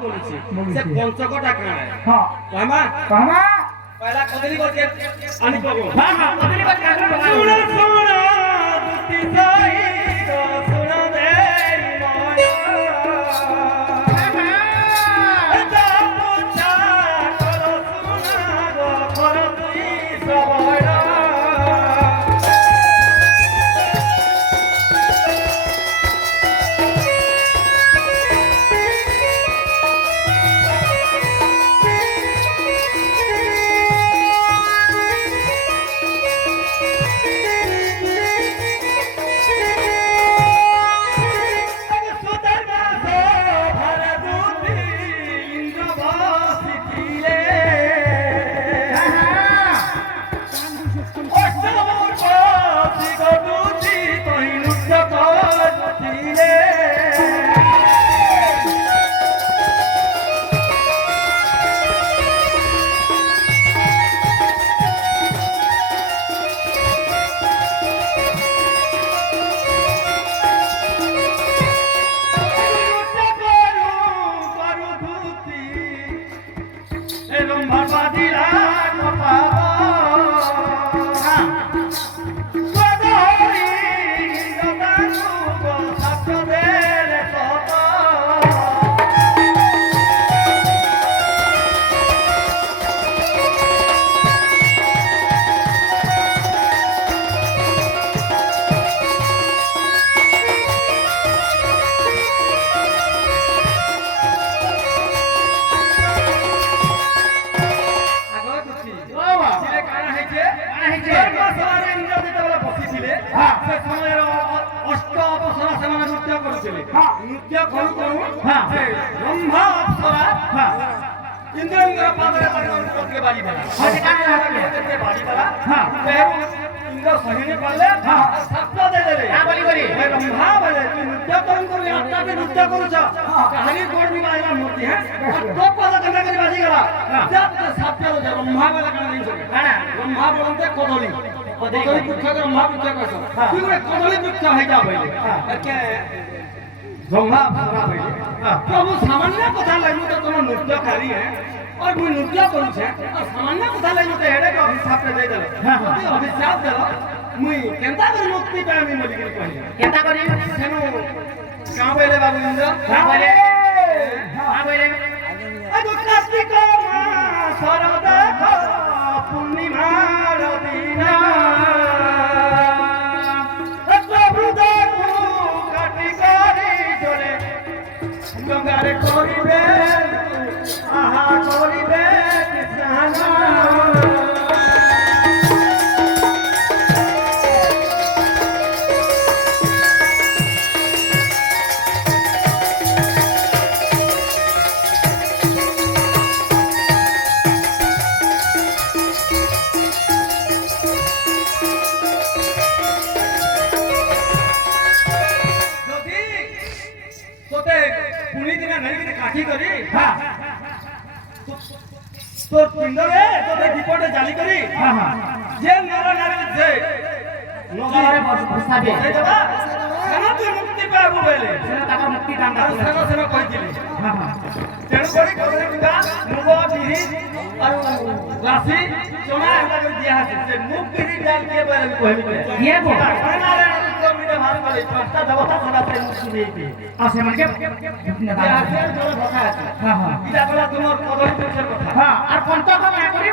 बोलुछि से पंचकटा काणे हां कहमा पहला कदली करके आनी पगो हां हां कदली करके आनी पगो सुन सुन दुती साई तो सुन दे मोया ता पूछा करो सुना गो कर तुई सबड़ा नृत्य करू करू ब्रह्मा अप्सरा इंद्र पादरे के बारी बना के बारी बना इंद्र सही पाले सप्त दे दे हां बोली बोली ब्रह्मा बोले तू नृत्य करू करू आत्मा के नृत्य करू छ कहानी कोड में आइला मूर्ति है तो पाद कंडा के बाजी गला जब सप्त दे ब्रह्मा वाला कंडा नहीं सके हां ब्रह्मा बोलते कदली कदली पुत्र ब्रह्मा पुत्र कहस तू कदली पुत्र है जा बोले के ब्रह्मा अप्सरा भाई प्रभु सामान्य कथा लागू तो तुम नृत्यकारी है और मुई नृत्य करू छे और सामान्य कथा लागू तो हेडे के अभिशाप दे देले अभिशाप देला मुई केनता कर मुक्ति पामी मोली के कहि केनता करी सेनु का बोले बाबू इंद्र का बोले अगो कार्तिक मास शरद पूर्णिमा दिना गंगारे करिबे आहा करिबे कृष्णा काठी करी हां तो पिंडरे तो दीपटे जाली करी हां हां जे नर नारी जे नगरे बसाबे ए देबा सेना तू मुक्ति पाबू बेले सेना ताका मुक्ति दांगा सेना सेना कहिथिले हां हां तेणु करी कबरे बिंदा मुग बिहि और राशि चना एला कर दिया है से मुग बिहि डाल के बेले कहली ये बो नारायण तो मिटे भार करे पांचटा देवता सदा से मुक्ति देती आ से मन के अपने दादा जो धोखा है हां हां इदा कला तुमर कदम पुछर कथा हां और पंचक ना करी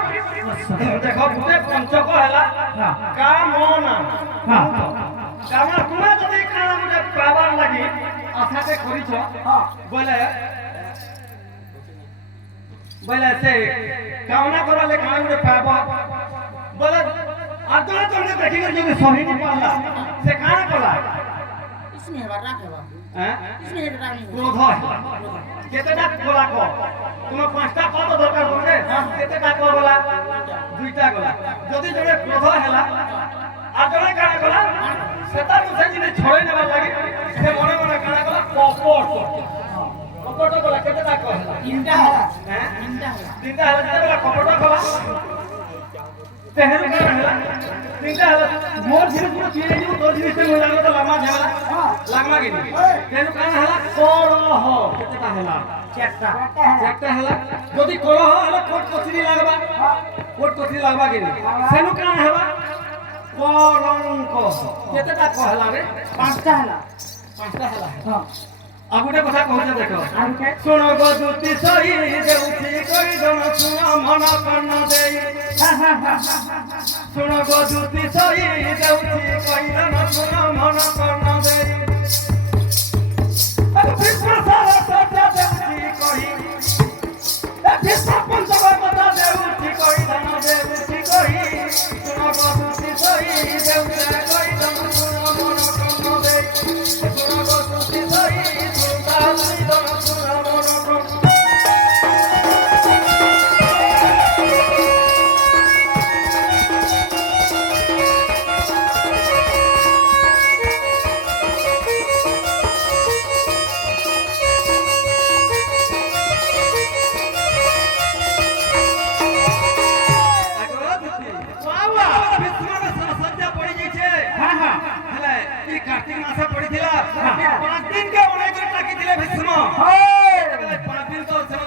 देखो गुटे पंचक हैला हां का मन हां कामा तुमा जदी काना गुटे पावर लागि आशा से करिछ हां बोले बोले से कामना करले काना गुटे पावा बोले आदरा तुमने देखि कर जो सही नहीं पाला से काना पला इसमें है राख है हैं इसमें है राख क्रोध है केतेटा गोला को तुम पांचटा कत दरकार होले केतेटा को गोला दुईटा गोला जदी जने क्रोध हैला आदरा काना गोला सेता मुसे जिने छोड़े नेबा लागि से मने मने काना गोला कपट कपट गोला केतेटा को हैला तीनटा है हैं तीनटा हैला केतेटा कपट गोला तेहरु का हैला तीनटा हैला मोर धीरे धीरे चीरे जो तो धीरे से मोला तो लमा झगला हां लागमा के तेहरु का हैला कोड़ हो केतेटा हैला ଚାରିଟା ହେଲା ଯଦି କଳହ ହେଲେ କୋର୍ଟ କଚେରୀ ଲାଗବା କି ସେନୁ କାଣା ହେବା କଳଙ୍କ କେତେଟା କହଲା ରେ 5ଟା ହେଲା ହଁ ଆଉ ଗୋଟେ କଥା କହୁଛ ଦେଖ ଶୁଣ ଗଜୁତି ସହି ଦେଉଛି କହିଦନ ଶୁଣ ମନ କର୍ଣ୍ଣ ଦେଇ ଶୁଣ ଗଜୁତି ସହି ଦେଉଛି କହିଦନ ଶୁଣ ମନ କର୍ଣ୍ଣ ଦେଇ ଭୀଷ୍ମ ସାର ସତ୍ୟ ଦେଉଛି କହି ଭୀଷ୍ମ ପଞ୍ଚମ କଥା ଦେଉଛି କହିଦନ ଦେଉଛି କହି ଶୁଣ ଗଜୁତି ସହି ଦେଉଛି କହିଦନ ଶୁଣ ମନ କର୍ଣ୍ଣ ଦେଇ ଶୁଣ ଗଜୁତି ସହି कार्तिक मास पड़ीथिला 5 दिन के बने के टाकी दिले भीष्म 5 दिन तो से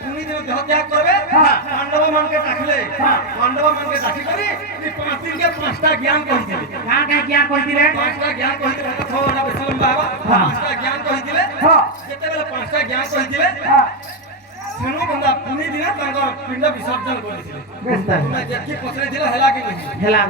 पुनी दिन देह त्याग करबे पांडव मन के डाकले पांडव मन के डाकी करी 5 दिन के 5टा ज्ञान कहिथिले का ज्ञान कहिथिले 5टा ज्ञान कहिथिले तो थोड़ा बेसलम बाबा 5टा ज्ञान कहिथिले जेते बेले 5टा ज्ञान कहिथिले सेनु बंदा पुनी दिन तांकर पिंड विसर्जन करिथिले बेस्ता तुमे जेकी पछरे थिला हेला कि नहीं हेला